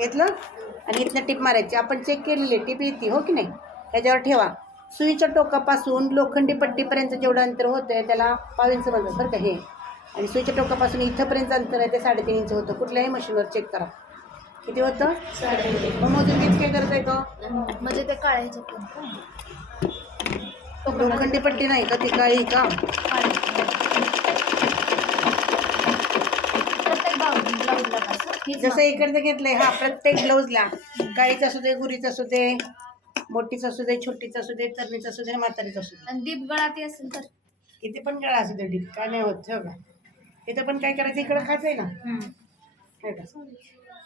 घेतलं आणि इथनं टिप मारायची. आपण चेक केलेली टिप येते हो की नाही, ह्याच्यावर ठेवा. सुईच्या टोकापासून लोखंडी पट्टीपर्यंत जेवढं अंतर होतं आहे त्याला 5 इंच म्हणतात बरं का हे. आणि सुईच्या टोकापासून इथंपर्यंत अंतर आहे ते 3.5 इंच होतं. कुठल्याही मशीनवर चेक करा किती होतं. 3.5. मग मोजून किती काय करत आहे का म्हणजे ते काढायचं पण लोखंडी पट्टी नाही का ती काळी का. जसं इकडचं घेतलंय हा प्रत्येक ब्लाऊजला काळीच असू दे, गुरीच असू दे, मोठीच असू दे, छोटीच असू दे, तरणीच असू दे, म्हातारीच असू दे. आणि दीप गळाती असेल तर किती पण गळा असू दे डीप काय नाही होत. ठेव का इथं पण काय करायचं, इकडं खायचंय ना हे का.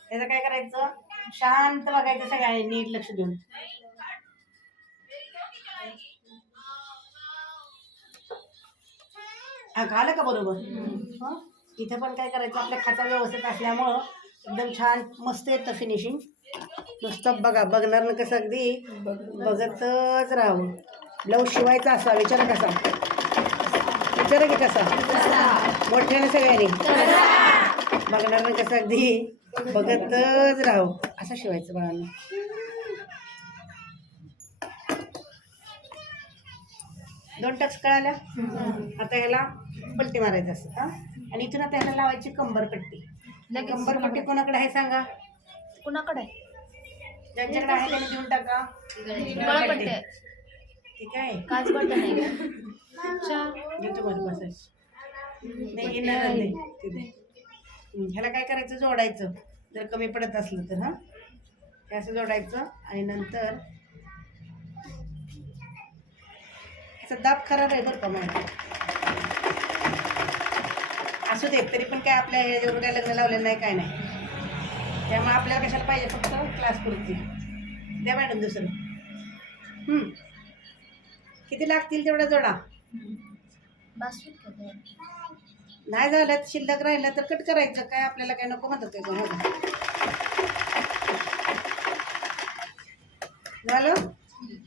त्याचं काय करायचं, शांत बघायचं सगळ्यांनी नीट लक्ष देऊन. हा घालं का बरोबर. इथे पण काय करायचं, आपल्या खाचा व्यवस्थित असल्यामुळं एकदम छान मस्त येतं फिनिशिंग. नुसतं बघणार ना कसं अगदी बघतच राहावं. ब्लाऊज शिवायचा असा विचारा कसा, विचारा की कसा मोठ्याने सगळ्यांनी बघणार ना कसं अगदी बघतच राहावं असं शिवायचं बाळांना. दोन टक्स कळाल्या. आता ह्याला पट्टी मारायचं असं हा. आणि इथून आता ह्याला लावायची कंबरपट्टी. कंबरपट्टी कोणाकडे आहे सांगा. कुणाकडे ज्यांच्याकडे आहे त्याने देऊन टाका. गळपट्टी ठीक आहे काच बटन आहे घेतो मध्ये बसायचं नाही येणार नाही तिथे. ह्याला काय करायचं, जोडायचं जर कमी पडत असलं तर हा हे असं जोडायचं. आणि नंतर ह्याचा दाब खराब आहे बरं का मला असू दे तरी पण काय आपल्या एवढं काय लग्न लावलेलं नाही काय नाही. त्यामुळे आपल्याला कशाला पाहिजे फक्त क्लास पुरती द्या मॅडम दुसरं. किती लागतील तेवढा जोडा. नाही झालं तर शिल्लक राहिलं तर कट करायचं. काय आपल्याला काय नको म्हणतात काय का झालं.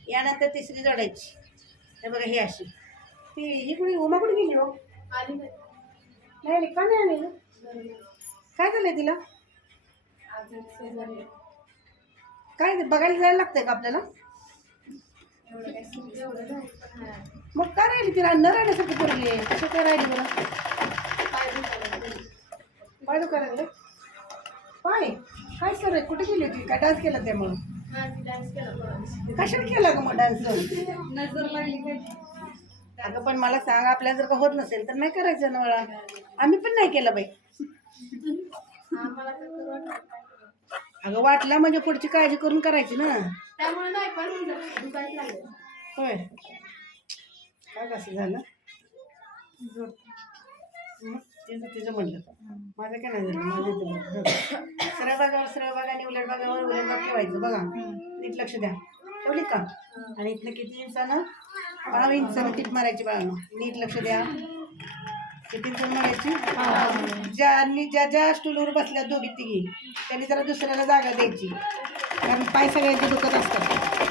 यानंतर तिसरी जोडायची. हे बघा ही अशी ती ही कुणी उमा कुठे गेली हो. नाही का नाही आली काय झालंय तिला. काय बघायला जायला लागतंय का आपल्याला. मग काय राहिली तिला न राहण्यासाठी करली कसं काय राहिली बरं. पाय दुखा लागले पाय काय सर कुठे गेली होती काय डान्स केला त्यामुळं. कशाला केला का मग डान्स नजर लागली काय. अगं पण मला सांग आपल्याला जर का होत नसेल तर नाही करायचं ना मला. आम्ही पण नाही केलं बाई. अगं वाटला म्हणजे पुढची काळजी करून करायची ना. त्यामुळे नाही पण होय काय कसं झालं तिचं म्हणलं माझं काय नाही झालं. माझं सरळ भागावर आणि उलट भागावर उलट भाग ठेवायचं बघा नीट लक्ष द्या. ठेवली का. आणि इथलं किती इंचानं 12 इंचानं टीप मारायची बाळांनो नीट लक्ष द्या. किती इंचानं मारायची. ज्या स्टूलवर बसल्या दोघी तिघी त्यांनी जरा दुसऱ्याला जागा द्यायची कारण पाय सगळ्यांचे दुखत असतात.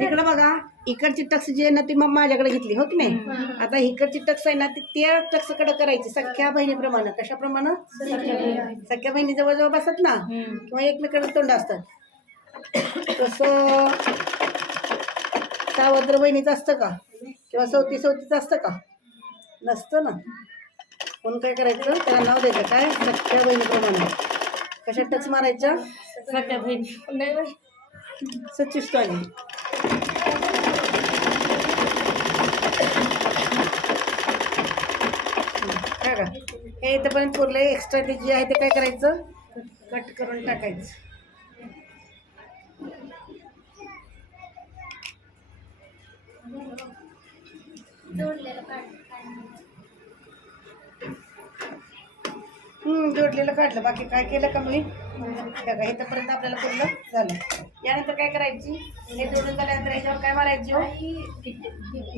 तिकडं बघा इकडची टक्स जी आहे ना ती मग माझ्याकडे घेतली हो की नाही. आता इकडची टक्स आहे ना ती त्या टक्सकडे करायची सख्या बहिणीप्रमाणे. कशाप्रमाणे सख्या बहिणी जवळजवळ बसत ना किंवा एकमेकडे तोंड असतात तसं सावत्र बहिणीचं असतं का किंवा सवतीचं असतं का नसतं ना. म्हणून काय करायचं त्याला नाव द्यायचं काय सख्या बहिणीप्रमाणे. कशा टक्स मारायच्या सख्या बहिणी सच्चिस आली. काय का हे इथंपर्यंत पुरलं. एक्स्ट्रा ते जे आहे ते काय करायचं कट करून टाकायचं. जोडलेलं काढलं बाकी काय केलं का मी बघा इथंपर्यंत आपल्याला पुरलं झालं. यानंतर काय करायची हे जोडून झाल्यानंतर ह्याच्यावर काय मारायची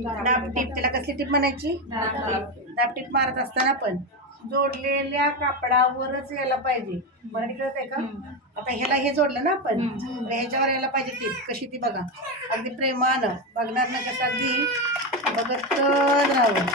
दाब टीप. त्याला कसली टीप म्हणायची दाब टीप मारत असताना पण जोडलेल्या कापडावरच यायला पाहिजे. मराठी कळत आहे का? आता ह्याला हे जोडलं ना आपण, तर ह्याच्यावर यायला पाहिजे टीप. कशी ती बघा, अगदी प्रेमानं बघणार ना, कसं अगदी बघत राहावं.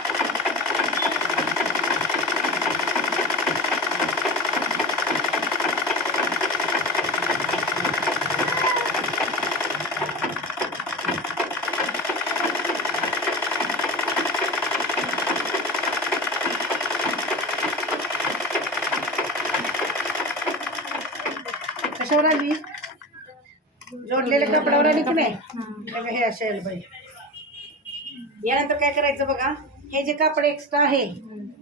कशावर आली? जोडलेल्या कपड्यावर आली की नाही? बघा, हे असे यायला पाहिजे. यानंतर काय करायचं बघा, हे जे कापड एक्स्ट्रा आहे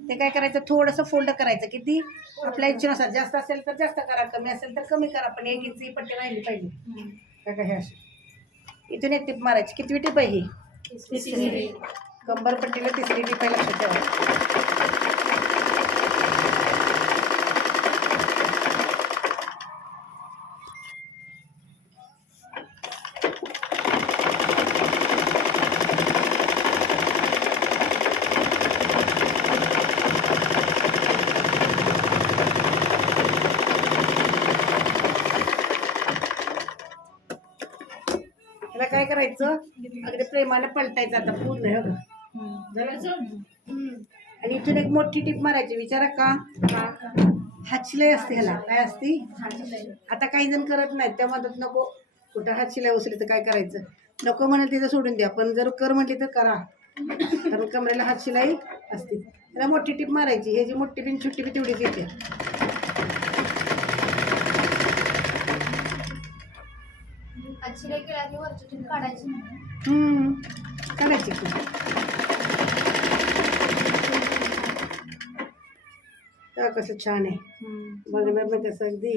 ते काय करायचं, थोडंसं फोल्ड करायचं. किती? आपल्या इच्छेनुसार. जास्त असेल तर जास्त करा, कमी असेल तर कमी करा, पण 1 इंच ही पट्टी राहिली पाहिजे. बघा, हे असे इथून एक टीप मारायची. कितवी टीप आहे ही? तिसरी. कंबर पट्टीला तिसरी टीप आहे, लक्षात ठेवा. त्याला काय करायचं, अगदी प्रेमाने पलटायचं. आता पूर्ण हे बघा झालं. आणि इथून एक मोठी टीप मारायची. विचारा का? हातशिलाई असते ह्याला. काय असते? आता काही जण करत नाहीत, त्या म्हणतात नको, कुठं हातशिलाई उसली तर काय करायचं, नको म्हणाल तिथं सोडून द्या. पण जर कर म्हटली तर करा, कारण कमरेला हातशिलाई असते. त्याला मोठी टीप मारायची. ह्याची मोठी बिन छोटी बी तेवढीच येते. शिलाई केल्याने वरची टीप काढायची. काढायची की. तेव्हा कसं छान आहे, बघणार ना, कसं अगदी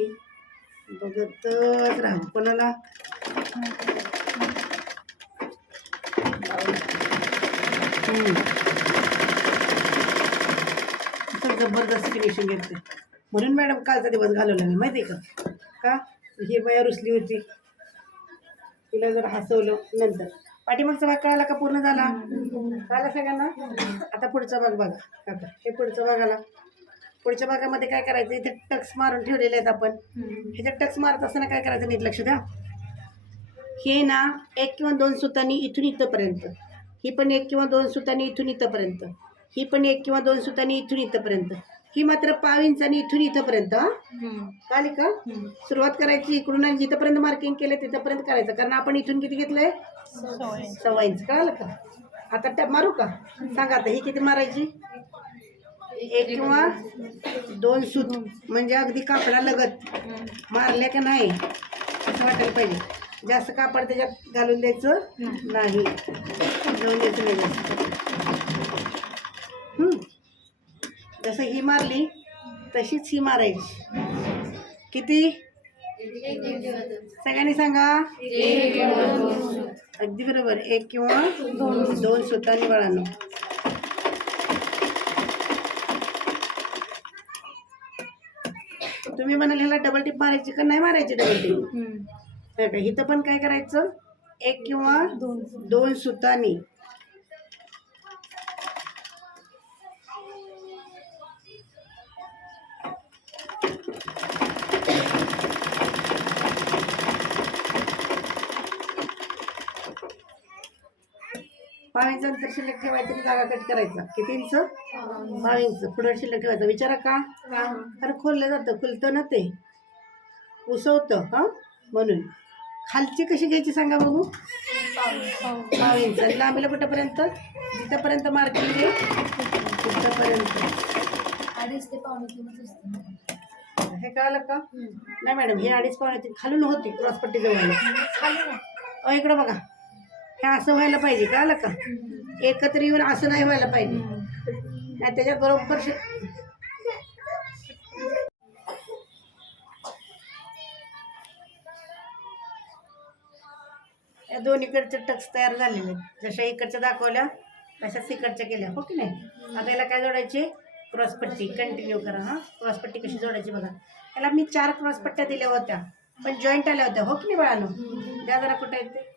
बघतच राहू. कोणाला जबरदस्त फिनिशिंग येते. म्हणून मॅडम कालचा दिवस घालवला नाही, माहिती आहे का? का ही बाया रुसली होती, तिला जर हसवलं. नंतर पाठीमागचा भाग कळाला का? पूर्ण झाला? कळाला सगळ्यांना? आता पुढचा भाग बघा काका. हे पुढचा भाग आला. पुढच्या भागामध्ये काय करायचं, इथे टक्स मारून ठेवलेले आहेत आपण. ह्याच्यात टक्स मारत असताना काय करायचं, नीट लक्ष द्या. हे ना 1 किंवा 2 सुतांनी इथून इथंपर्यंत, ही पण 1 किंवा 2 सुतांनी इथून इथंपर्यंत, ही पण 1 किंवा 2 सुतांनी इथून इथंपर्यंत, ही मात्र 5 इंचांनी इथून इथंपर्यंत. चालेल का? सुरुवात करायची इकडून आणि जिथंपर्यंत मार्किंग केलं तिथंपर्यंत करायचं, कारण आपण इथून किती घेतलंय? 1.25 इंच. कळालं का? आता टॅप मारू का? सांगा आता, ही किती मारायची? 1 किंवा 2 सूत, म्हणजे अगदी कापडा लगत मारल्या का नाही असं वाटायला पाहिजे. जास्त कापड त्याच्यात घालून द्यायचं नाही, घालून द्यायचं नाही जास्त. जसं ही मारली तशीच ही मारायची. किती? सगळ्यांनी सांगा. अगदी बरोबर, 1 किंवा 2 सुतांनी बाळांनो. तुम्ही म्हणाल ह्याला डबल टिप मारायची का नाही मारायची? Double tip. इथं पण काय करायचं, 1 किंवा 2 सुतांनी. इंच अंतर शिल्लक ठेवायचं की जागा कट करायचा? किती इंच? 5 इंच. पुढे शिल्लक ठेवायचं. विचारा का? अरे खोललं जातं, खुलतं ना ते, उसवतं. म्हणून खालची कशी घ्यायची सांगा बघू? 5 इंच. आणि लांबीला कुठंपर्यंत? जिथंपर्यंत मार्किंग आहे तिथंपर्यंत. 2.5 ते 2.5 असतं. हे कळालं का? नाही मॅडम, हे 2.5 पावणे 3 खालून होती क्रॉसपट्टी जवळ. इकडं बघा, हे असं व्हायला पाहिजे. कळालं का? एकत्र येऊन असं नाही व्हायला पाहिजे. नाही त्याच्यात बरोबर या दोन्हीकडचे टक्स तयार झालेले आहेत. जशा इकडच्या दाखवल्या तशाच इकडच्या केल्या, हो की नाही? आता याला काय जोडायचे? क्रॉसपट्टी. कंटिन्यू करा. क्रॉसपट्टी कशी जोडायची बघा. याला मी 4 क्रॉसपट्ट्या दिल्या होत्या, पण जॉईंट आल्या होत्या, हो की नाही बाळांनो? द्या जरा, कुठं आहेत ते?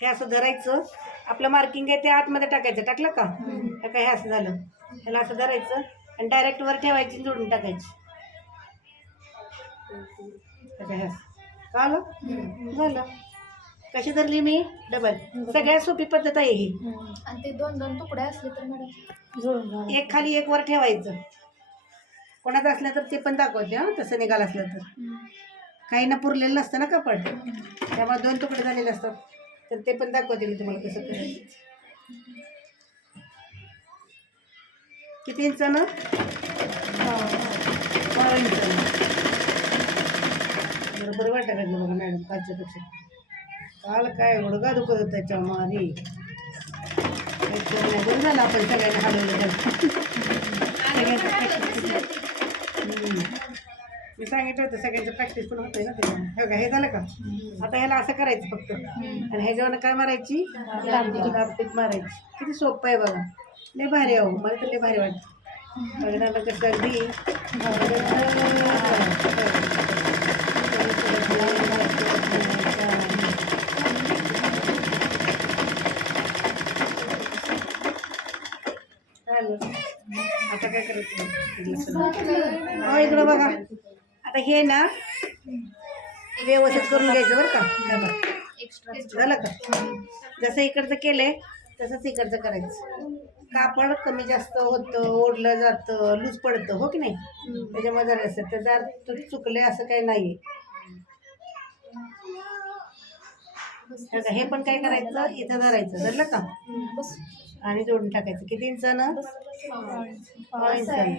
हे असं धरायचं, आपलं मार्किंग आहे ते आतमध्ये टाकायचं. टाकलं का? हे काय हे असं झालं, ह्याला असं धरायचं आणि डायरेक्ट वर ठेवायची, जोडून टाकायची. हे असं कळलं? झालं. कशी धरली मी? डबल. सगळ्यात सोपी पद्धत आहे ही. आणि ते 2-2 तुकडे असले तर मॅडम एक खाली एक वर ठेवायचं. कोणाचं असलं तर ते पण दाखवते हां, तसं निघालं असलं तर. काही ना पुरलेलं नसतं ना कापड, त्यामुळे 2 तुकडे झालेले असतात, तर ते पण दाखवते मी तुम्हाला कसं करायचं. किती इंचानं? 12 इंचानं. बरोबर वाटायला लागलं बघा मॅडम, कालच्यापेक्षा. काल काय गुडघा दुखत होता त्याच्या मारी. बरं झालं आपण सगळ्यांना हलवलं. मी सांगितलं होतं सगळ्यांचं प्रॅक्टिस पण होतंय ना त्याच्यामुळे. हे झालं का? आता ह्याला असं करायचं फक्त, आणि ह्याच्यावर काय मारायची? लापटीत मारायची. किती सोपं आहे बघा, लय भारी आहे. मला तर लय भारी वाटतं. बघण्याला कसं अगदी आता काय करायचं? हो इकडं बघा. आता हे ना व्यवस्थित करून घ्यायचं बरं का. एक्स्ट्रा झालं का? जसं इकडचं केलंय तसंच इकडचं करायचं. कापड कमी जास्त होतं, ओढलं जातं, लूज पडतं, हो की नाही? त्याच्यामध्ये झालं असतं त्याचा अर्थ चुकले असं काही नाही. हे पण काय करायचं, इथं धरायचं. धरलं का? आणि जोडून टाकायचं. किती इंचानं? 6 इंचानं.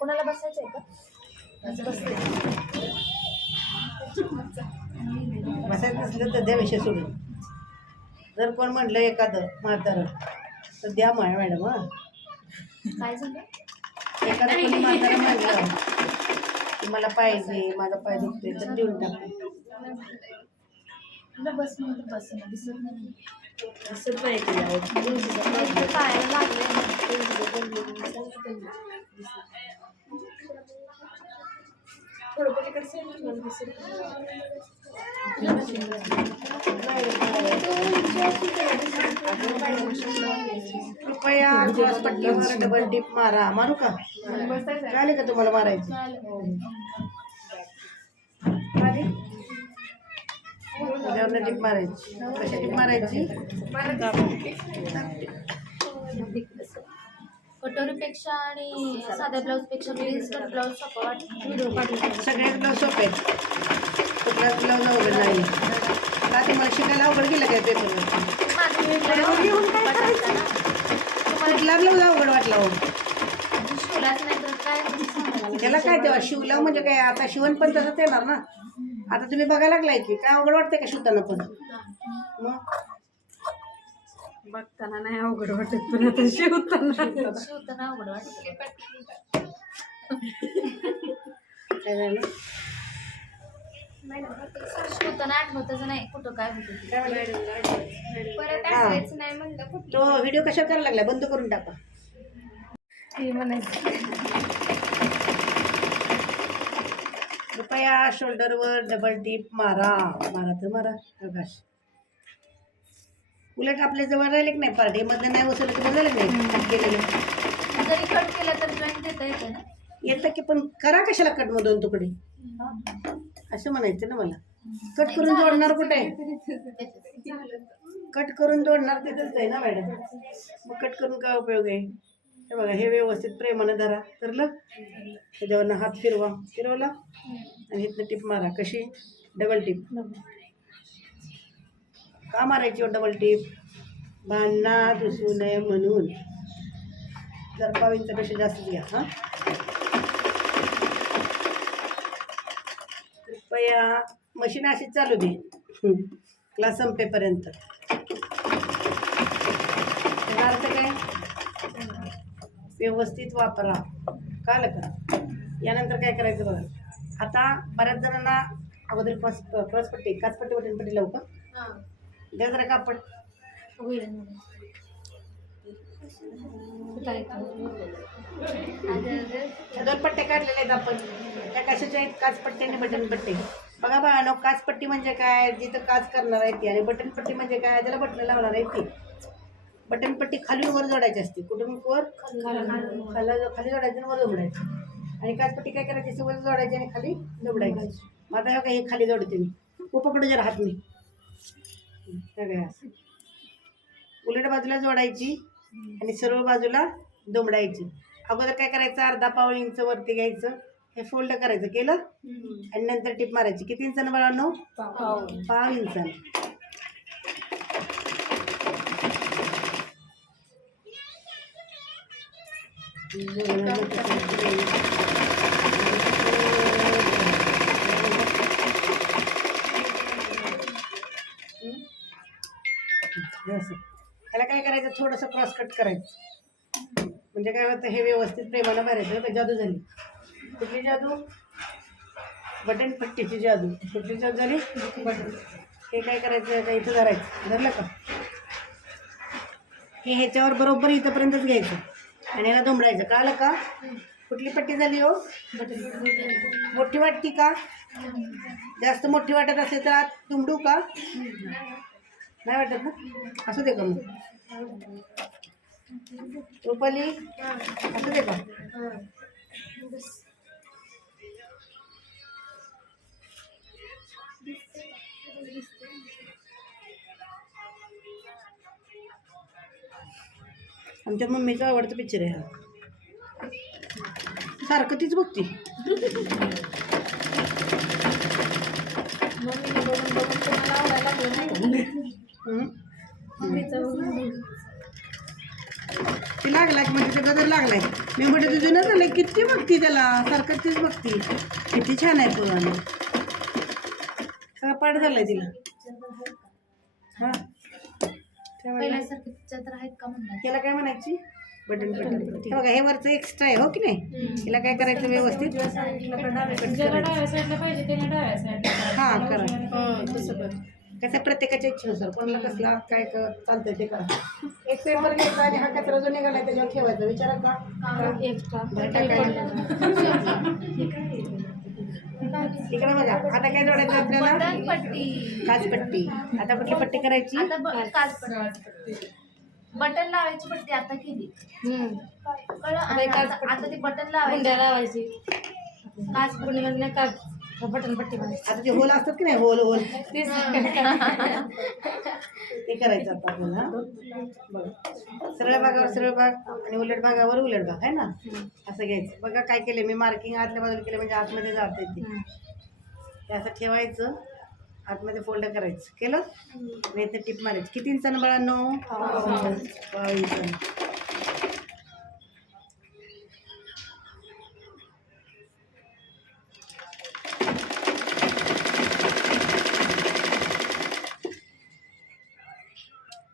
कोणाला बसायचं आहे का? बसायचं नसलं तर द्या विषय सोडून. जर कोण म्हटलं एखादं म्हातारं तर द्या मॅडम. हां, काय झालं? एखादं कोणी म्हातारं म्हटलं की मला पाहिजे, माझा पाय दुखतोय, तर देऊन टाका. बस दिसत नाही. असं पाहिजे. पायाला लागले. कृपया क्रॉसपट्टीवर डबल टिप मारा. मारू का? झाले का तुम्हाला मारायची? त्याच्यावर टिप मारायची. कशी टिप मारायची? कटोरीपेक्षा आणि साध्या ब्लाऊजपेक्षा ब्लाऊज सोपा वाटतो. व्हिडिओ काढला सगळ्याच ब्लाऊज सोपे आहेत. कुठलाच ब्लाऊज अवघड नाही. का तुम्हाला शिकायला अवघड गेलं काय पेपरवर? कुठला ब्लाऊज अवघड वाटला हो? शिवलाच नाही तर काय त्याला काय तेव्हा शिवला म्हणजे काय, आता शिवण पण तसंच येणार ना. आता तुम्ही बघायला लागलाय की काय अवघड वाटतंय का शिवताना पण? मग बघताना नाही अवघड वाटत, पण आता शिवताना अवघड वाटतं. काय झालं? शिवताना आठवतच नाही कुठं काय होतं. काय म्हणलं? परत हां. आठवायचं नाही म्हणलं कुठं. तो व्हिडिओ कशा करायला लागला? बंद करून टाका. कृपया शोल्डरवर डबल टिप मारा. मारा तर मारा. प्रकाश उलट आपल्या जवळ राहिले की नाही, पार्टी मधलं नाही वसवलं की बघायला नाही कट केलेलं. जरी कट केलं तर जॉईंट देता येतं ना. येतं की, पण करा कशाला कट मग 2 तुकडे असं म्हणायचं ना मला. कट करून जोडणार कुठे आहे? कट करून जोडणार तिथंच आहे ना मॅडम. मग कट करून काय उपयोग आहे? हे बघा, हे व्यवस्थित प्रेमानं धरा. धरलं, त्याच्यावरनं हात फिरवला आणि इथनं टिप मारा. कशी? Double tip. का मारायची डबल टिप? भांडणा दिसू नये म्हणून. जर 5 इंचापेक्षा जास्त घ्या. हां, कृपया मशीन अशीच चालू दे क्लास संपेपर्यंत. त्याचा अर्थ काय? व्यवस्थित वापरा. कळलं का? यानंतर काय करायचं बघा. आता बऱ्याच जणांना अगोदर क्रॉसपट्टी काचपट्टी बटनपट्टी लावू का? द्या जरा कापड. त्या 2 पट्ट्या काढलेल्या आहेत आपण. त्या कशाच्या आहेत? काचपट्टी आणि बटनपट्टी. बघा बाळांनो, काचपट्टी म्हणजे काय, जिथं काच करणार आहे ती, आणि बटनपट्टी म्हणजे काय, त्याला बटन लावणार आहे ती. बटनपट्टी खाली वर जोडायची असते, कुठून वर खाली जोडायची आणि वर जोडायची. आणि काचपट्टी काय करायची, वर जोडायची आणि खाली जोडायची. मग आता हे काय, हे खाली जोडते मी, पकडू जरा हात मी. सगळ्या उलट बाजूला जोडायची आणि सर्व बाजूला दुमडायची. अगोदर काय करायचं, अर्धा पाऊण इंच वरती घ्यायचं, हे फोल्ड करायचं, केलं, आणि नंतर टिप मारायची. किती इंचानं बाळांनो, पाव इंचानं. त्याला काय करायचं, थोडंसं क्रॉस कट करायचं, म्हणजे काय होतं, हे व्यवस्थित प्रेमानं भरायचं. जादू झाली. कुठली जादू, बटन पट्टीची जादू. कुठली जादू झाली, हे काय करायचं, का इथं धरायचं, धरलं का, हे ह्याच्यावर बरोबर इथंपर्यंतच घ्यायचं आणि ह्याला दुमडायचं. कळलं का. कुठली पट्टी झाली हो, मोठी वाटती का, जास्त मोठी वाटत असेल तर आत दुमडू का, नाही वाटत ना, असू दे का मग. रुपाली, असू दे का. आमच्या मम्मीचा आवडता पिक्चर आहे हा, सारखं तीच बघती. ती लागला की म्हणजे गदर लागलाय. मी म्हटलं तुझं ना झालं, किती बघती त्याला, सारखं तीच बघती. किती छान आहे पुराण, सगळं पाठ झालंय तिला. हा पहिल्यासारखे चित्र आहेत का म्हणतात. त्याला काय म्हणायची, बटन पट्टी. बघा हे वरचं एक्स्ट्रा आहे, हो की नाही. हिला काय करायचं, व्यवस्थित हा करा. कसं प्रत्येकाच्या इच्छेनुसार, कोणाला कसला काय चालतंय ते करा. एक पेपर घ्यायचा आणि हा कचरा जो निघाला त्याच्यावर ठेवायचा. विचारा का इकडे बघा. आता काय जोडायचं आपल्याला, काचपट्टी. आता कुठली पट्टी करायची, बटन लावायची पट्टी आता केली. आता ती बटन लावायची. बटन पट्टी आता ते होल असतात की नाही, होल होल ते करायचं आता आपल्याला. बघा सरळ भागावर सरळ भाग आणि उलट भागावर उलट भाग आहे ना, असं घ्यायचं. बघा काय केलं मी, मार्किंग आतल्या बाजूला केलं म्हणजे आतमध्ये जात येते. ते असं ठेवायचं, आतमध्ये फोल्ड करायचं, केलं, आणि इथे टिप मारायची. किती इंचानं बाळांनो, पाव इंचानं.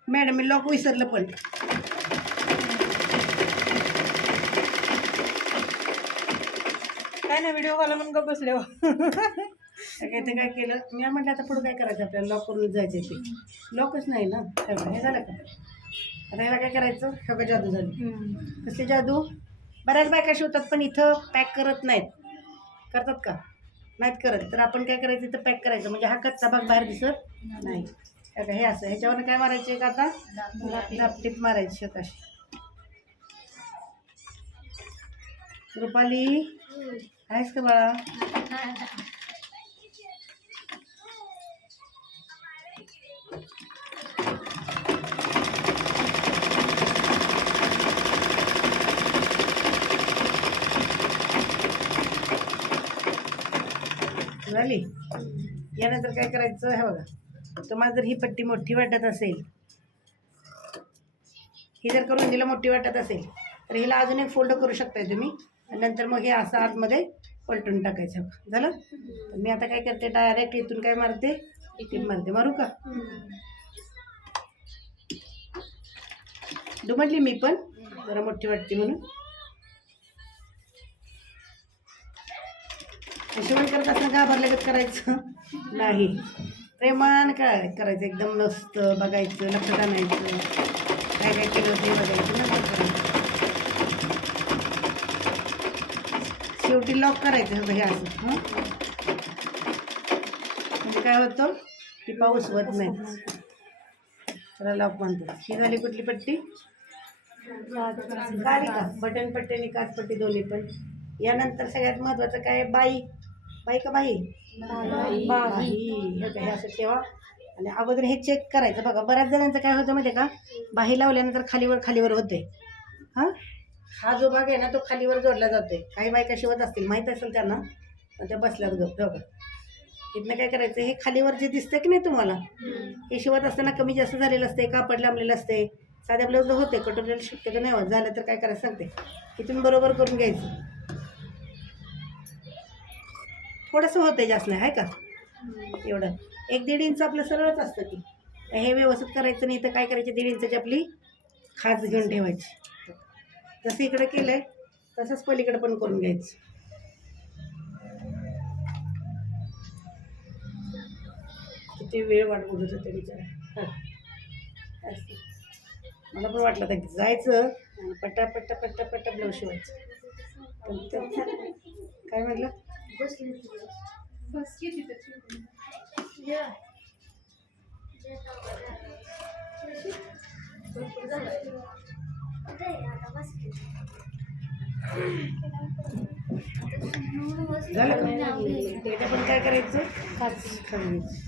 मॅडम मी लॉक विसरलं पण. काय नाही, व्हिडिओ कॉल म्हणून गप्प बसले. काय ते काय केलं मी, म्हटलं आता पुढं काय करायचं आपल्याला, लॉक करून जायचं. ते लॉकच नाही ना. हे झालं का, आता ह्याला काय करायचं, ह्या जादू झाली. कसली जादू, बऱ्याच बायका शिवतात पण इथं पॅक करत नाहीत. करतात का, नाहीत करत. तर आपण काय करायचं, इथं पॅक करायचं, म्हणजे हा कच्चा भाग बाहेर दिसत नाही. हे असं ह्याच्यावर काय मारायचे का, आता दापटीप मारायची कशी. रुपाली आहेस का बाळा, झाली. यानंतर काय करायचं, हे बघा, तुम्हाला जर ही पट्टी मोठी वाटत असेल, ही जर करून दिलं मोठी वाटत असेल, तर हिला अजून एक फोल्ड करू शकताय तुम्ही. आणि नंतर मग हे असं आतमध्ये पलटून टाकायचं. झालं. तर मी आता काय करते, डायरेक्ट इथून काय मारते, इथून मारते. मारू का, दुमडली मी पण, जरा मोठी वाटते म्हणून. शिवण करत असताना घाबरल्यागत करायचं नाही, प्रेमान काय करायचं, एकदम मस्त बघायचं, लक्षात आणायचं, काय काय केलं ते बघायचं, नंतर करायचं. शेवटी लॉक करायचं हे असं. म्हणजे काय होतं टिपा उसवत नाही. त्याला लॉक म्हणतात. ही झाली कुठली पट्टी? गाडी का बटन पट्टी आणि काच पट्टी दोन्ही पण. यानंतर सगळ्यात महत्त्वाचं काय? बाई. बाई का बाई? बाई. हे असं ठेवा आणि अगोदर हे चेक करायचं. बघा बऱ्याच जणांचं काय होतं माहिती आहे का, बाही लावल्यानंतर खालीवर होते. हां, हा जो भाग आहे ना तो खालीवर जोडला जातोय. काही बायका शिवत असतील, माहीत असेल त्यांना, पण त्या बसल्यात बघा. इथनं काय करायचं, हे खालीवर जे दिसतं की नाही तुम्हाला, हे शिवत असताना कमी जास्त झालेलं असते, कापड लांबलेलं असते. साध्या ब्लाऊजला होते, कटोरीला शक्यतो नाही होत. झालं तर काय करायचं सांगते, इथून बरोबर करून घ्यायचं. थोडंसं होतं, जास्त नाही आहे का, एवढं 1-1.5 इंच आपलं सरळच असतं की. हे व्यवस्थित करायचं नाही तर काय करायचं, 1.5 इंचाची आपली खाच घेऊन ठेवायची. जसं इकडं केलं आहे तसंच पलीकडं पण करून घ्यायचं. किती वेळ वाट बघत होते बिचारा. मला पण वाटलं तर जायचं आणि पट्टा ब्लाऊज शिवायचं. पण काय म्हटलं, झालं का? त्याच्या पण काय करायचं, खाच खायची.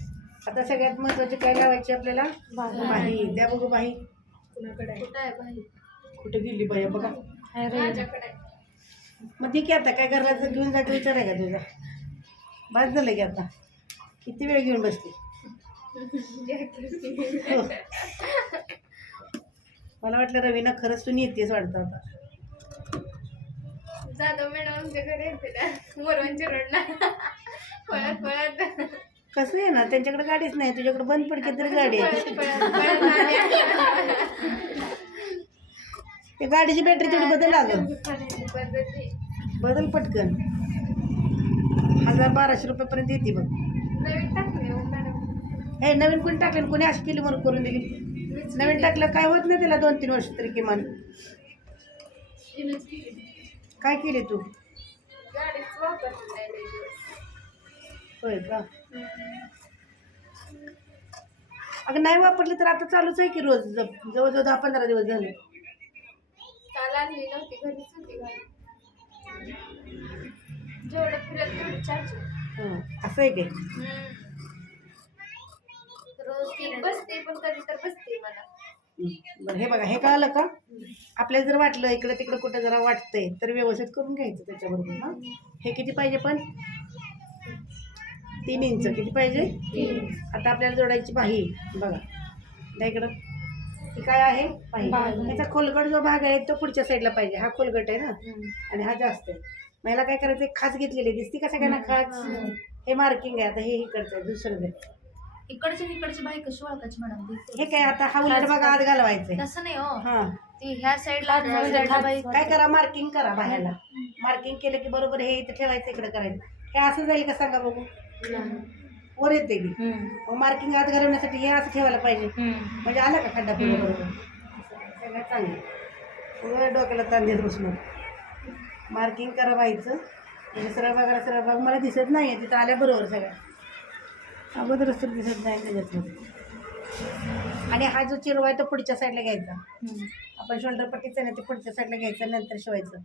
आता सगळ्यात महत्त्वाचे काय लावायचे आपल्याला, बाही. द्या बघू बाही. कुठे गेली बाई बघा. मग ती की आता काय घराचं घेऊन जायचं विचार आहे का तुझा? बस झालं की आता किती वेळ घेऊन बसते. मला वाटलं रवीना खरंच तू नेतेस वाटतं आता. जाधव मॅडम आमच्या घरी येते ना, मोरवांच्या रोडला पळत कसं आहे ना, त्यांच्याकडे गाडीच नाही, तुझ्याकडे बंद पडके तरी गाडी आहे. ते गाडीची बॅटरी थोडी बदल लागल, बदल पटकन. 1000-1200 रुपयापर्यंत येते बघ. नवीन टाकले हे नवीन कोणी टाकलं, कोणी अशी केली म्हणून करून दिली. नवीन टाकलं काय होत नाही त्याला 2-3 वर्ष तरी किमान. काय केली तू? गाडीच वापरली नाही लई दिवस. होय का? अगं नाही वापरली तर आता चालूच आहे की रोज, जवळजवळ 10-15 दिवस झाले. काल आणली नव्हती, घरीच होती गाडी. जेवढं फिरत तेवढं चार्जिंग. असं आहे काय? रोज ती बसते, पण कधी तर बसते मला. बरं, हे बघा, हे कळालं का? आपल्याला जर वाटलं इकडे तिकडे कुठं जरा वाटतंय तर व्यवस्थित करून घ्यायचं त्याच्याबरोबर. हां, हे किती पाहिजे पण? 3 इंच. किती पाहिजे? 3. आता आपल्याला जोडायची बाही. बघा त्या इकडं ही काय आहे, बाही. याचा खोलगट जो भाग आहे तो पुढच्या साईडला पाहिजे. हा खोलगट आहे ना, आणि हा जास्त आहे. मग याला काय करायचं, एक खाच घेतलेली दिसती का सगळ्यांना खाच? हे मार्किंग आहे. आता हे इकडचं आहे, दुसरं आहे. इकडची बाई कशी ओळखायची मॅडम? हे काय, आता हा उलट भाग आत घालवायचंय. तसं नाही हो, हां, ती ह्या साईडला काय करा, मार्किंग करा बाहेरला. मार्किंग केलं की बरोबर हे इथं ठेवायचं, इकडे करायचं. हे असं जाईल का सांगा बघू? वर येते की. मग मार्किंग आत घालवण्यासाठी हे असं ठेवायला पाहिजे, म्हणजे आलं का खड्डा बरोबर. सगळ्यात चांगलं डोक्याला ताण देत बसणं. मार्किंग करा बाईचं. म्हणजे सरळ भाग मला दिसत नाही आहे तिथं आल्याबरोबर सगळ्या अगोदरच तर दिसत नाही त्याच्यातमध्ये. आणि हा जो चिरवा आहे तो पुढच्या साईडला घ्यायचा. आपण शोल्डर पट्टीचं आहे ना, ते पुढच्या साईडला घ्यायचं, नंतर शिवायचं.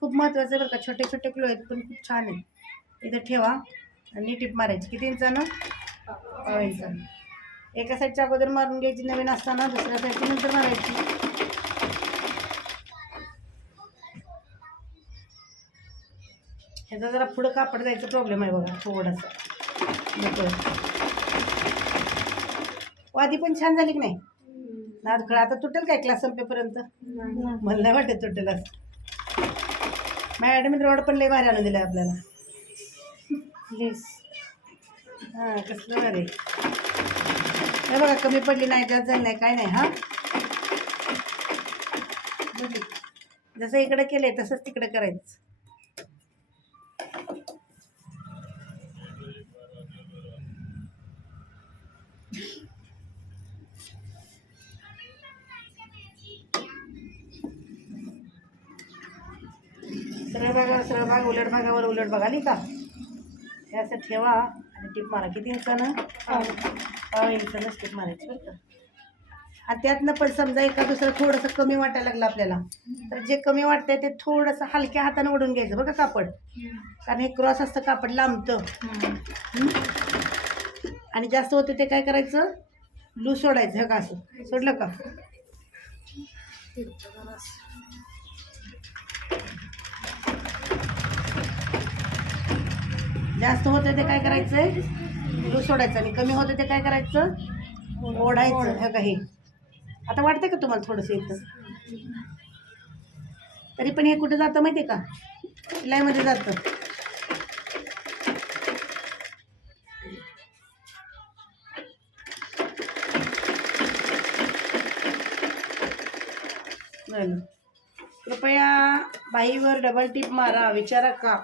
खूप महत्त्वाचं आहे बरं का. छोटे छोटे क्लो आहेत पण खूप छान आहे. इथं ठेवा आणि टिप मारायची. किती इंचानं? 1 इंचानं. एका साईडच्या अगोदर मारून घ्यायची नवीन असताना, दुसऱ्या साईडची नंतर मारायची. ह्याचा जरा पुढं कापड जायचा प्रॉब्लेम आहे बघा थोडासा. आधी पण छान झाली की नाही? नादखळ. आता तुटेल काय क्लास संपेपर्यंत? मला नाही वाटत तुटेल असं. मॅडम रोड पण लय भारी आणून दिलं आपल्याला. हां, कसलं भारी. हे बघा, कमी पडली नाही, जास्त झाली नाही, काय नाही. हां, जसं इकडे केलंय तसंच तिकडे करायचं. सरळ भागावर सरळ भाग, उलट भागावर उलट भाग. आली का? हे असं ठेवा आणि टीप मारा. किती इंचानं? पाव इंचानं टीप मारायची बरं का. आणि त्यातनं पण समजा एका दुसरं थोडंसं कमी वाटायला लागलं आपल्याला, तर जे कमी वाटतंय ते थोडंसं हलक्या हातानं ओढून घ्यायचं बघा कापड, कारण हे क्रॉस असतं कापड लांबतं. आणि जास्त होतं ते काय करायचं, लूज सोडायचं. हे का असं सोडलं का, जास्त होतं ते काय करायचंय, लूज सोडायचं. आणि कमी होतं ते काय करायचं, ओढायचं. हे का हे आता वाटतंय का तुम्हाला थोडंसं येतं, तरी पण हे कुठं जातं माहिती आहे का, शिलाईमध्ये जातं. झालं. कृपया बाईवर डबल टिप मारा. विचारा का,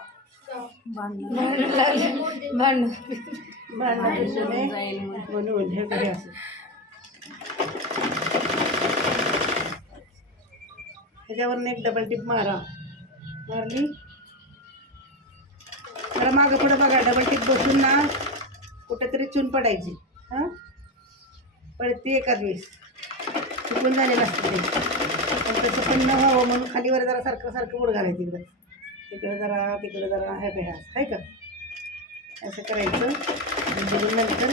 म्हणून हे काही असं. ह्याच्यावरून एक डबल टिप मारा. मारली जरा मागं पुढं बघा. डबल टिप बसून ना कुठेतरी चून पडायची. हां पडते एखाद वेळेस, चुकून झालेलं असतं ते. पण तसं पण न व्हावं म्हणून खालीवर जरा सारखं सारखं बुड घालायचं. इकडं तिकडं जरा तिकडं जरा. हे काय आहे का, असं करायचं. आणि नंतर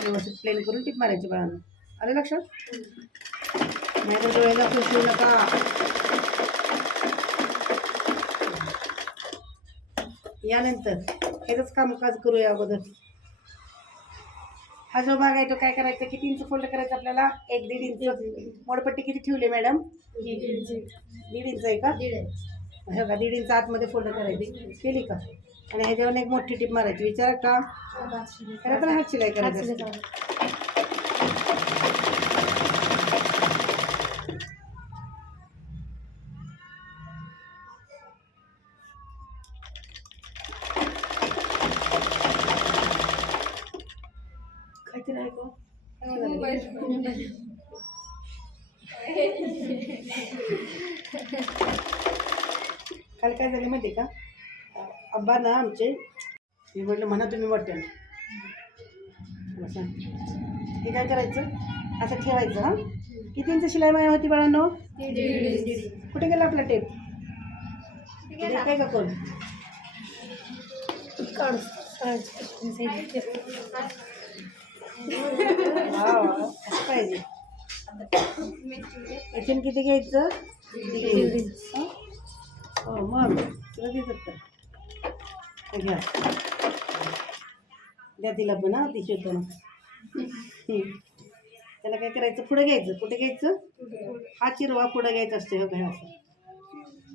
व्यवस्थित प्लेन करून टिप मारायची बाळांना. आलं लक्षात? नाही तर डोळ्याला खुश नका. यानंतर हेच कामकाज करूया अगोदर. हा जो भाग आहे तो काय करायचा, किती इंच फोल्ड करायचं आपल्याला, 1-1.5 इंच. मोडपट्टी किती ठेवली मॅडम, 1.5 इंच आहे का, हे का 1.5 इंच आतमध्ये फोल्ड करायची. केली का, आणि ह्याच्यावर एक मोठी टिप मारायची. विचारा का, त्याला पण हात शिलाई करायची. काहीतरी आहे का, काल काय झालं माहिती का, अब्बा ना आमचे, मी म्हटलं म्हणा तुम्ही वाटतं असं. हे काय करायचं, असं ठेवायचं. हां किती इंच शिलाई माया होती बाळांनो, कुठे गेला आपला टेप, काय का कोण असं पाहिजे. इथून किती घ्यायचं, 1.5 इंच. हो मग तुला देतात का, घ्या द्या तिला पण. हां ती शिवताना त्याला काय करायचं, पुढं घ्यायचं. कुठे घ्यायचं, हा चिरवा पुढं घ्यायचं असतं. हो काय असं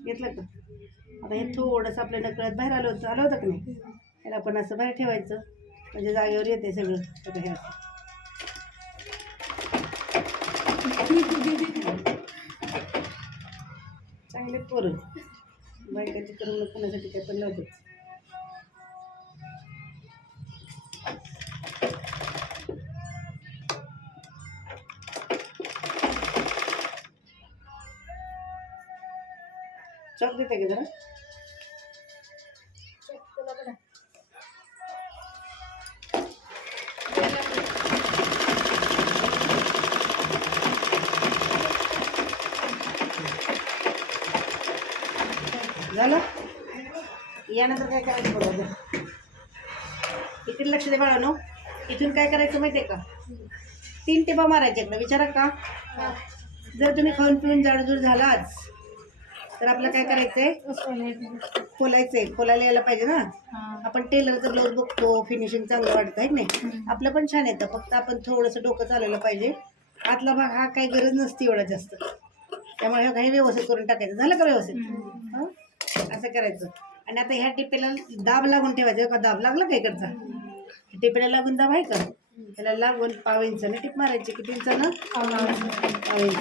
घेतलं का. आता हे थोडंसं आपल्या नकळत बाहेर आलं होतं का नाही, त्याला पण असं बाहेर ठेवायचं, म्हणजे जागेवर येते सगळं. हे असं चांगले पोरं बायकाची करमणूक कोणासाठी काय पण लावतात. चॉक देते का जरा, झालं. यानंतर काय करायचं बघा, इकडे लक्ष दे बाळांनो. इथून काय करायचं माहिती आहे का, 3 टिपा मारायच्या इकडे. विचारा का, जर तुम्ही खाऊन पिऊन जाडजूड झालाच तर आपलं काय करायचंय, खोलायचंय. खोलायला यायला पाहिजे ना. आपण टेलरचं ब्लाऊज बघतो, फिनिशिंग चांगलं वाटतं आहे की नाही, आपलं पण छान येतं. फक्त आपण थोडंसं डोकं चालवलं पाहिजे. आतला भाग हा काही गरज नसते एवढा जास्त, त्यामुळे हे काही व्यवस्थित करून टाकायचं. झालं का व्यवस्थित, हां असं करायचं. आणि आता ह्या टिपेला दाब लागून ठेवायचं. का दाब लागला का इकडचा, टिपेला लागून दाब आहे का, त्याला लागून 1/2 इंचानं टिप मारायची. किती इंचानं, 1/2 इंच.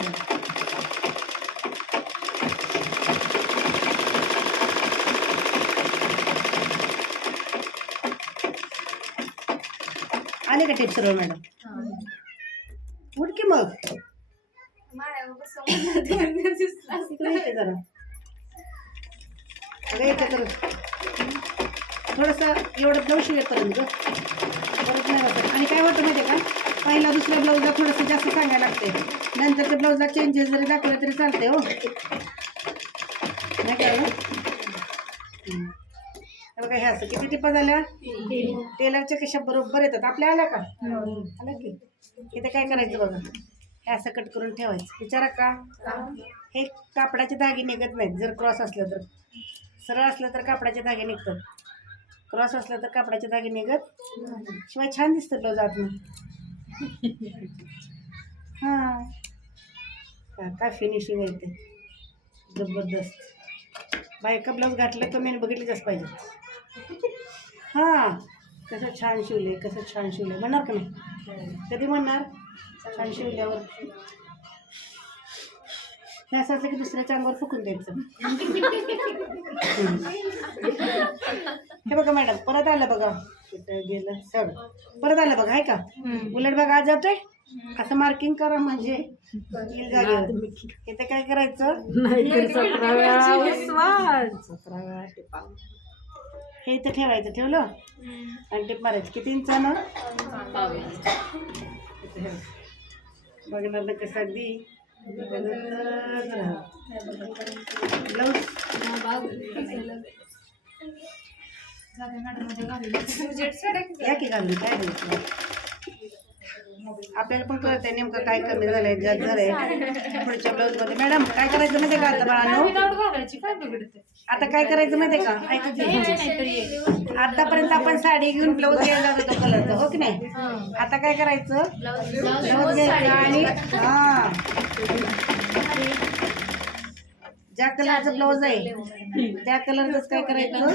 आले का टिप सर्व मॅडम, उठ की मग इकडे येते जरा. अगं येते तर थोडंसं एवढं ब्लाऊज शिवेपर्यंत गं परत नाही वाटत. आणि काय होतं माहिती आहे का, पहिला दुसऱ्या ब्लाऊजला थोडंसं जास्त सांगायला लागते, नंतर त्या ब्लाऊजला चेंजेस जरी दाखवले तरी चालते हो. नाही कळलं? हे बघा, हे असं किती टिपा झाल्या, टेलरच्या कशा बरोबर येतात. आपल्या आल्या का, आल्या की. इथे काय करायचं बघा, हे असं कट करून ठेवायचं. विचारा का, हे कापडाचे धागे निघत नाहीत. जर क्रॉस असलं तर, सरळ असलं तर कापडाचे धागे निघतात, क्रॉस असलं तर कापडाचे धागे निघत शिवाय छान दिसतं ब्लाऊज आतनं. हां, काय फिनिशिंग आहे ते, जबरदस्त. बायका ब्लाऊज घातलं तर मी बघितलीच पाहिजे. हां, कसं छान शिवले, कसं छान शिवले म्हणणार का नाही? कधी म्हणणार छान शिवल्यावर? हे असं असं की दुसऱ्याच्या अंगावर फुकून द्यायचं. हे बघा मॅडम, परत आलं बघा, कुठं गेलं सर, परत आलं बघा. आहे का, उलट बघा आज जातोय असं मार्किंग करा म्हणजे येईल जागेवर. इथे काय करायचं, हे इथं ठेवायचं, ठेवलं आणि टिप मारायचं. किती इंचानं, बघणार ना कसं अगदी ब्लाऊज. या की घालून, काय घालायचं आपल्याला पण कळत आहे नेमकं काय कमी झालंय, जास्त झालंय पुढच्या ब्लाऊजमध्ये. मॅडम काय करायचं माहिती आहे का, आता बाळांनो आता काय करायचं माहिती आहे का, ऐकायचं. आतापर्यंत आपण साडी घेऊन ब्लाऊज घ्यायला जात होतो कलरचं, हो की नाही. आता काय करायचं, ब्लाऊज घ्यायचं आणि हां ज्या कलरचं ब्लाऊज आहे त्या कलरचंच काय करायचं,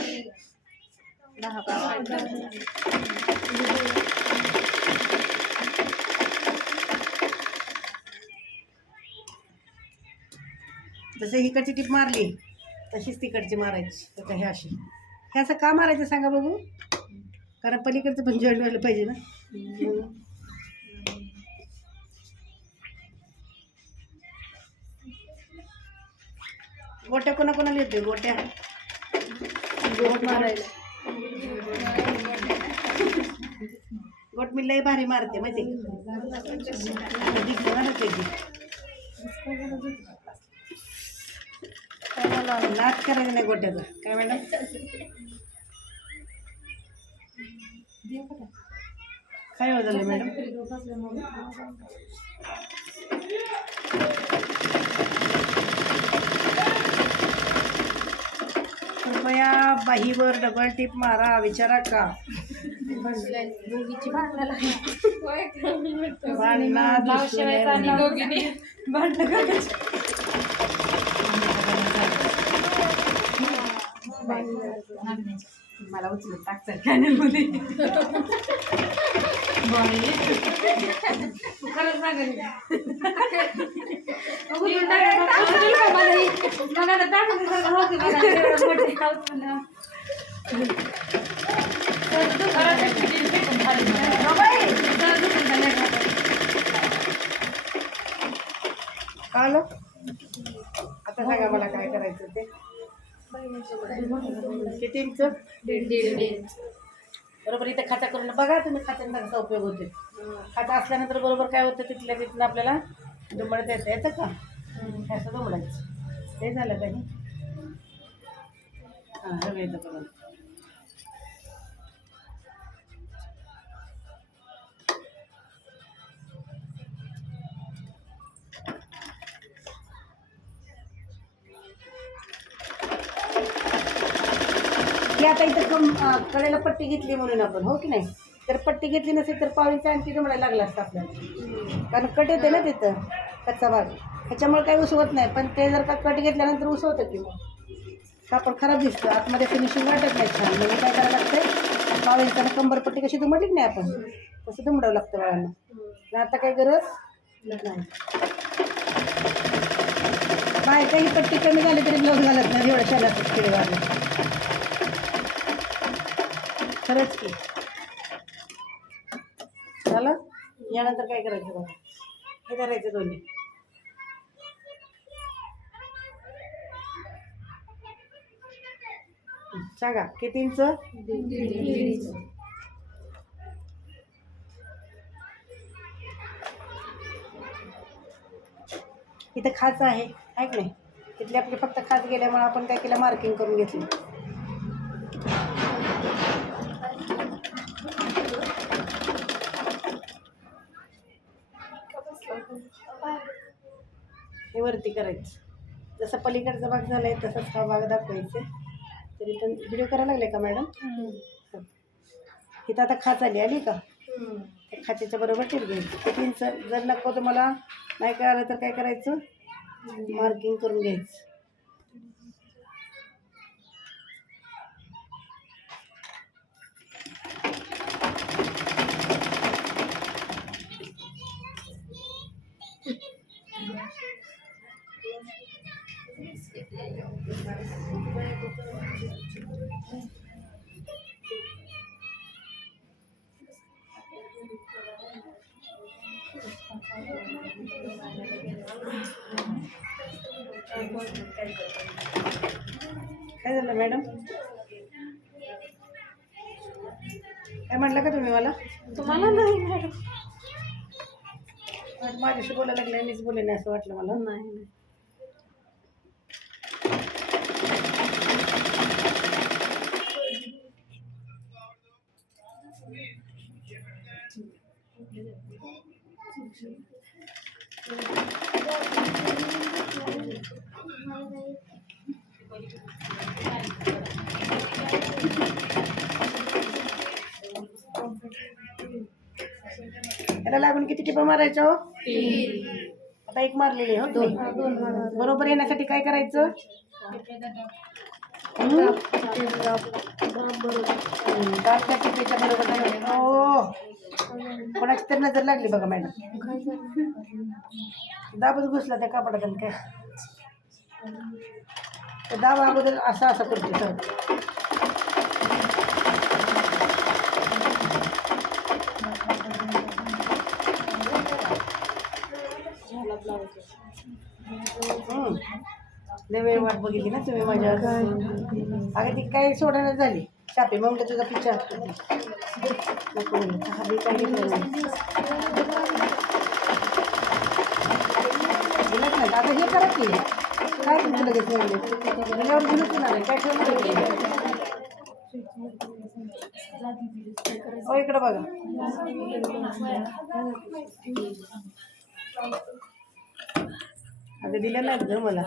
जसं इकडची टीप मारली तशीच तिकडची मारायची. तर हे अशी, हे असं का मारायचं सांगा बघू, कारण पलीकडचं पण जॉईंट व्हायला पाहिजे ना. गोट्या कोणाकोणाला येते, गोट्या गोट मारायला, गोट मी लय भारी मारते माहिती नाच करायचं नाही गोट्याचा. काय मॅडम, काय हो झालं मॅडम, कृपया बाहीवर डबल टिप मारा. विचारा का, मला उचलून टाकतात कॅनलमध्ये. खरंच सांगेल आलो. आता सांगा मला काय करायचं ते, किती इंच, बरोबर. इथे खाता करून बघा तुम्ही, खात्याचा कसा उपयोग होते. खाता असल्यानंतर बरोबर काय होतं, तिथल्या तिथनं आपल्याला दुमडता येतं का, असं दुमडायचं. ते झालं का नाही, हां सगळं येतं करून. की आता इथं कडेला पट्टी घेतली म्हणून आपण, हो की नाही, तर पट्टी घेतली नसेल तर पावींचा आणखी दुमडायला लागला असतं आपल्याला, कारण कट येते ना तिथं कच्चा भाग, ह्याच्यामुळे काही उसवत नाही. पण ते जर का कट घेतल्यानंतर उसवतं की मग कापड खराब दिसतं, आतमध्ये फिनिशिंग वाटत नाही छान. म्हणजे काय करायला लागतं, पावींचा कंबरपट्टी कशी दुमडली नाही आपण तसं दुमडावं लागतं बाळांना. आता काय गरज नाही, बाहेर काही पट्टी कमी झाली तरी ब्लाऊज घालत नाही, एवढ्या शालाचं खेळ घालत खरंच की. झालं, यानंतर काय करायचं बघा, हे धरायचं दोन्ही, सांगा किती इंच? इथं खाच आहे की नाही, तिथले आपले फक्त खाच गेल्यामुळे आपण काय केलं, मार्किंग करून घेतली. हे वरती करायचं. जसं पलीकडचा भाग झालाय तसंच हा भाग दाखवायचे. तरी पण व्हिडिओ करायला लागले का मॅडम? इथं आता खाच आली का? त्या खाचेच्या बरोबर टीप घ्यायची. किती इंच? जर नको तुम्हाला नाही कळालं तर काय करायचं, मार्किंग करून घ्यायचं. काय झालं मॅडम? काय म्हटलं का तुम्ही मला? तुम्हाला नाही मॅडम. माझ्याशी बोलायला लागले, मीच बोलले नाही असं वाटलं मला. नाही. याला लागून किती टिपा मारायच्या हो? आता एक मारलेली हो. दोन बरोबर येण्यासाठी काय करायचं? दाब त्या टिपेच्या बरोबर लागले. हो, कोणाची तर नजर लागली बघा मॅडम. दाबच घुसला त्या कापडात काय. दाब अगोदर असा करतो सर. लय वेळ वाट बघितली ना तुम्ही माझ्या. अगं ती काही सोडायला झाली शापे, मग तुझा पिच्छा नको हल्ली काही घेतलं नाही. दिलंच नाही आता. हे करा की काय तुमचं लगेच म्हणले गेल्यावर दिलंच नाही काय ठेवलं. हो इकडं बघा. अगं दिलं नाही ग मला.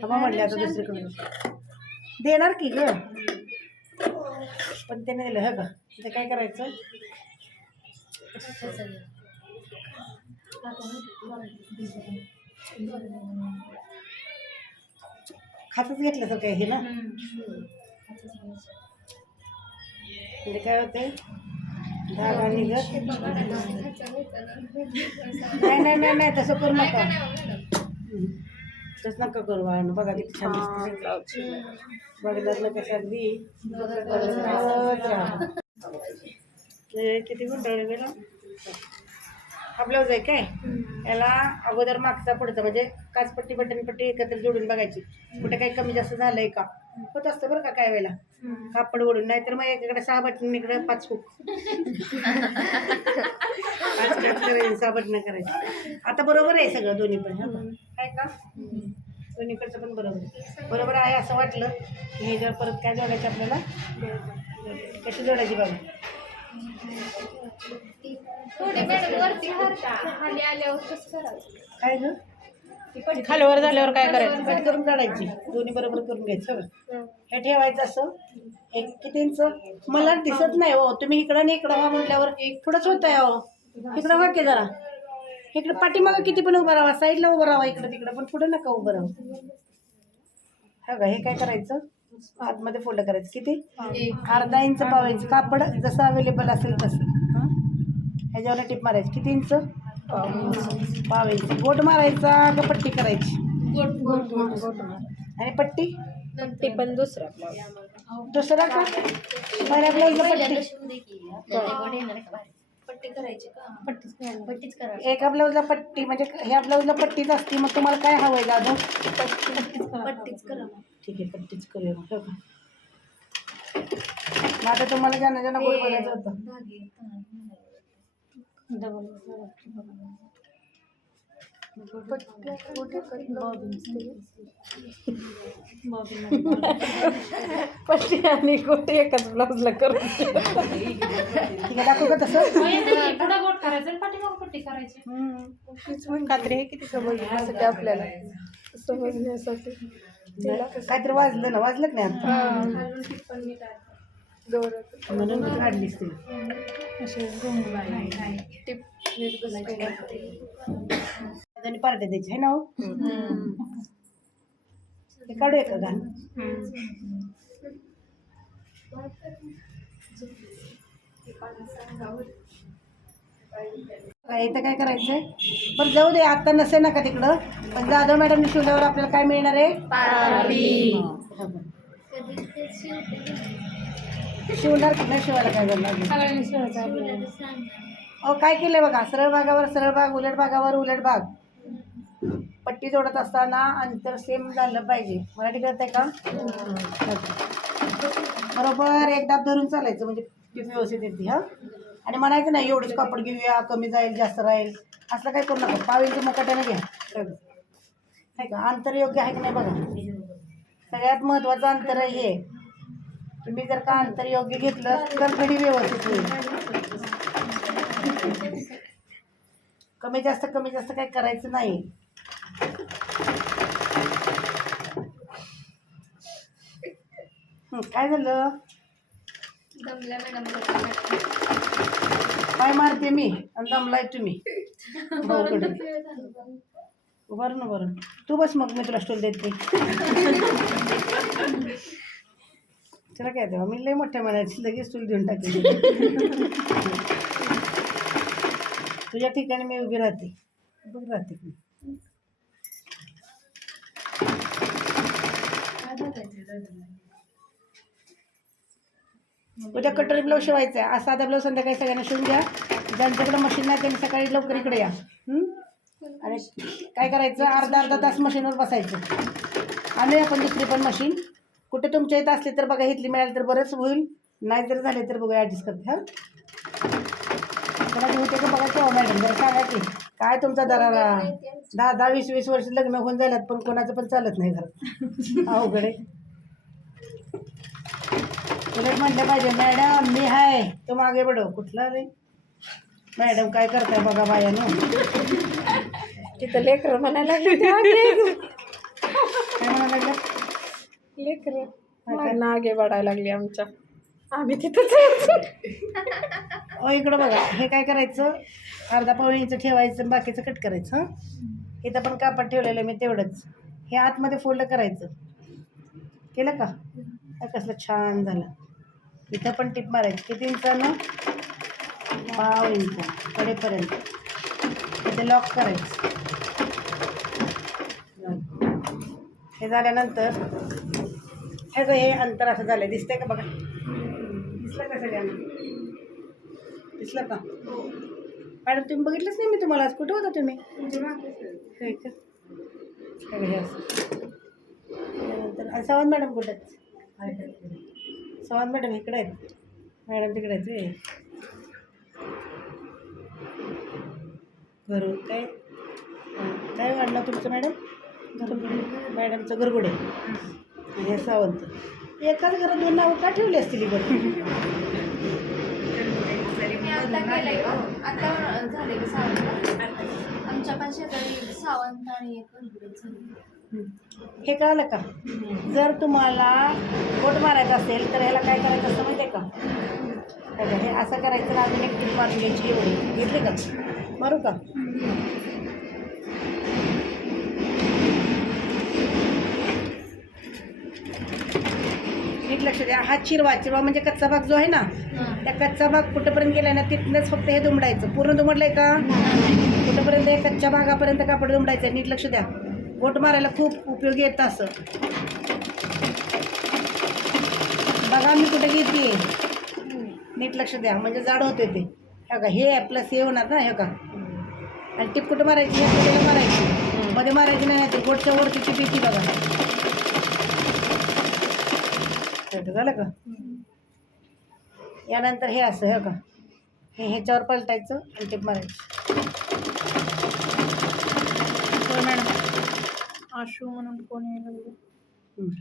थांबा म्हटले आता दुसरीकडे देणार की ग, पण त्याने दिलं. ह का इथे काय करायचं, खातच घेतलं तर काय हे ना. म्हणजे काय होते, धागा निघत नाही तसं करू नका. तसं नका करू बाळांनो. बघा किती छान दिसते. बघितलं कशा अगदी किती गुंडाळले गेला. हा ब्लाऊज आहे काय, याला अगोदर मागचा पुढचा म्हणजे काचपट्टी बटनपट्टी एकत्र जोडून बघायची. कुठे काही कमी जास्त झालंय का, होत असतं बरं का काय वेळेला कापड ओढून. नाहीतर मग एकीकडे 6 बटन इकडे 5 हुक 6 बटन करायची. आता बरोबर आहे सगळं दोन्ही पण. काय का दोन्हीकडचं पण बरोबर आहे असं वाटलं की हे जर परत काय जोडायचं आपल्याला, कशी जोडायची बघा. काय ग खालीवर झाल्यावर काय करायचं, कट करून काढायची. दोन्ही बरोबर करून घ्यायचं. हे ठेवायचं असं. एक किती इंच मला दिसत नाही हो. तुम्ही इकडं आणि इकडं व्हा म्हटल्यावर थोडंच होत आहे हो. इकडं व्हा की जरा. इकडं पाठीमागं किती पण उभं राहा, साईडला उभं राहा इकडं तिकडं, पण पुढे नका उभं राहा. हा का हे काय करायचं, आतमध्ये फोल्ड करायचं. किती अर्धा इंच पाव इंच कापड जसं अवेलेबल असेल तसं. ह्याच्यावर टिप मारायची. किती इंच पाव इंच. गोट मारायचा का पट्टी करायची? आणि पट्टी पण दुसरा का पहिल्या ब्लाऊजला पट्टी करायची का? पट्टीच करायची. एका ब्लाऊजला पट्टी म्हणजे ह्या ब्लाऊजला पट्टीच असते. मग तुम्हाला काय हवंय दादू? पट्टीच करा. ठीक आहे पट्टीच करूया. मग मग आता तुम्हाला ज्यांना ज्यांना गोड बघायचं होतं पट्टी आणि गोट एकाच ब्लाऊजला करून ठीक आहे, दाखवू का तसं पुढं गोट करायचं आणि पाठीमागं पट्टी करायची. कात्री आहे किती समजण्यासाठी आपल्याला समजण्यासाठी काहीतरी वाजलं ना, वाजलं का नाही आता? दोरत म्हणून मी काढलीस ती. टिप नीट बसते. आणि पार्ट्या द्यायची आहे ना हो? हे काढूया का घाल? इथं काय करायचंय बरं, जाऊ दे आता नसे नका तिकडं. पण जाधव मॅडमने शिवल्यावर आपल्याला काय मिळणार आहे? शिवणार की नाही शिवायला काय झालं? सगळ्यांनी शिवायचं. अहो काय केलंय बघा, सरळ भागावर सरळ भाग, उलट भागावर उलट भाग. पट्टी जोडत असताना अंतर सेम झालं पाहिजे. मराठी करताय का? बरोबर एक दाब धरून चालायचं म्हणजे टीप व्यवस्थित येते. हा, आणि म्हणायचं नाही एवढंच कापड घेऊया, कमी जाईल जास्त राहील, असलं काय करू नका. 5 इंच मुकाट्यानं घ्या. आहे का? अंतर योग्य आहे की नाही बघा. सगळ्यात महत्त्वाचं अंतर आहे हे. तुम्ही जर का अंतर योग्य घेतलं तर घडी व्यवस्थित होईल. कमी जास्त काही करायचं नाही. काय झालं? दमल्या मॅडम. पाय मारते मी आणि दमलाय तुम्ही. भाऊकडे बरं ना, बरं तू बस, मग मी तुला स्टोल देते. तुला काय तेव्हा मी लई मोठ्या मनाची लगेच स्टूल देऊन टाकली. तुझ्या ठिकाणी मी उभी राहते, बघ राहते मी. उद्या कटोरी ब्लाऊज शिवायचा आहे. आज साधा ब्लाऊज संध्याकाळी सगळ्यांना शिवून घ्या. ज्यांच्याकडे मशीन नाही त्यांनी सकाळी लवकर इकडे या. आणि काय करायचं, अर्धा तास मशीनवर बसायचं. आणूया आपण दुसरी पण मशीन. कुठे तुमच्या इथं असली तर बघा, इथली मिळाली तर बरंच होईल. नाही जर झाले तर बघा ॲडजस्ट करते. हां, कोणाची होते का बघा केव्हा मॅडम, जरा सांगा की काय तुमचा दरारा. 10-20 वर्ष लग्न होऊन झाल्यात पण कोणाचं पण चालत नाही घरात. अवघड आहे. उलट म्हटलं पाहिजे मॅडम मी आहे तो मागे बडव. कुठला रे मॅडम काय करताय बघा बायानो. तिथं लेकरं म्हणायला लागले. काय म्हणायला लागलं? लेकरं नागे वाढायला लागली आमच्या. आम्ही तिथंच. इकडं बघा, हे काय करायचं, अर्धा-पाऊण इंच ठेवायचं, बाकीचं कट करायचं. हां, इथं पण कापड ठेवलेलं मी तेवढंच. हे आतमध्ये फोल्ड करायचं. केलं का? कसलं छान झालं. इथं पण टिप मारायची. किती इंचानं? 5 इंच कडेपर्यंत. इथे लॉक करायचं. हे झाल्यानंतर हे अंतर असं झालं, दिसतंय का बघा? दिसलं का सगळ्यांना? दिसलं का मॅडम? तुम्ही बघितलंच नाही मी तुम्हाला. आज कुठं होता तुम्ही? हे का? हे असं त्यानंतर. आणि सावंत मॅडम कुठं आहेत? सावंत मॅडम इकडे आहेत, मॅडम तिकडे आहेत. वे घरून काय काय वाढलं तुमचं मॅडम? मॅडमचं गरगुडे आणि हे सावंत. एकाच घरात 2 नावं का ठेवली असतील बरं? मी आता केलंय का? आता झाले का सावंत? आमच्या पण शेजारी सावंत आणि एक गणपती झाले. हे कळलं का? जर तुम्हाला बोट मारायचं असेल तर ह्याला काय करायचं असतं माहिती आहे का? हे असं करायचं ना, अजून एक टीप मारून घ्यायची. एवढी घेतली का? मारू का? नीट लक्ष द्या. हा चिरवा म्हणजे कच्चा भाग जो आहे ना, त्या कच्चा भाग कुठंपर्यंत गेलाय ना तिथनंच फक्त हे दुमडायचं. पूर्ण दुमडलंय का? कुठंपर्यंत? हे कच्च्या भागापर्यंत कापड दुमडायचं. नीट लक्ष द्या. बोट मारायला खूप उपयोगी येतं असं. बघा मी कुठे घेते, नीट लक्ष द्या. म्हणजे जाड होते ते. हे का? हे प्लस हे होणार ना. हे का? आणि टिप कुठं मारायची? हे कुठे मारायची? मध्ये मारायची नाही. ते बोटच्या वरती टिप येते बघा. झालं का? यानंतर हे असं हे का हे ह्याच्यावर पलटायचं आणि टिप मारायचं. हो मॅडम आशू म्हणून कोण यायला लागलं? हम्म.